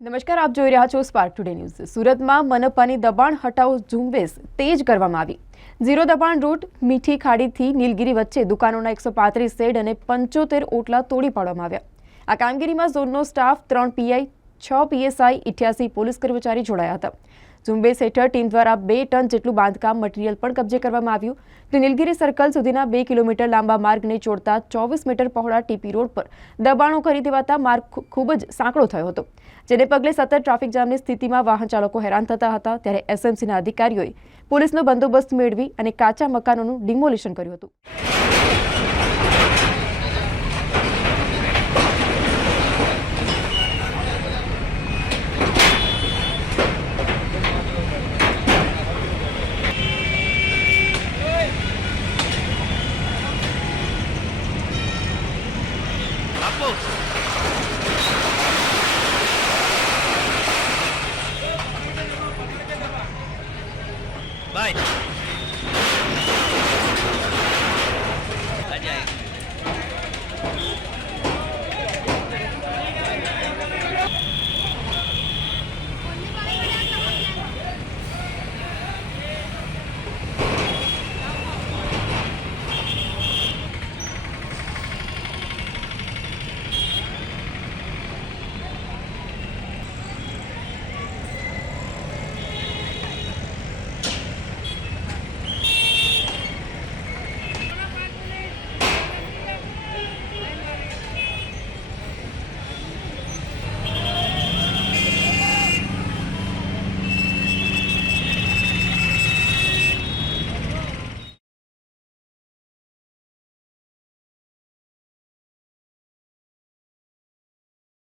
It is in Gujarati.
નમસ્કાર, આપ જોઈ રહ્યા છો સ્પાર્ક ટુડે ન્યૂઝ। સુરતમાં મનપાની દબાણ હટાવો ઝુંબેશ તેજ કરવામાં આવી। ઝીરો દબાણ રૂટ મીઠી ખાડીથી નીલગિરી વચ્ચે દુકાનોના 135 શેડ અને 75 ઓટલા તોડી પાડવામાં આવ્યા। આ કામગીરીમાં ઝોનનો સ્ટાફ 3 પીઆઈ, 6 પીએસઆઈ, 88 પોલીસ કર્મચારી જોડાયા હતા। ઝુંબેશ હેઠળ ટીમ દ્વારા 2 ટન જેટલું બાંધકામ મટીરીયલ પણ કબજે કરવામાં આવ્યું। તો નીલગિરી સર્કલ સુધીના 2 કિલોમીટર લાંબા માર્ગને જોડતા 24 મીટર પહોળા ટીપી રોડ પર દબાણો કરી દેવાતા માર્ગ ખૂબ જ સાંકડો થયો હતો, જેને પગલે સતત ટ્રાફિક જામની સ્થિતિમાં વાહન ચાલકો હેરાન થતા હતા। ત્યારે એસએમસીના અધિકારીઓએ પોલીસનો બંદોબસ્ત મેળવી અને કાચા મકાનોનું ડિમોલિશન કર્યું હતું।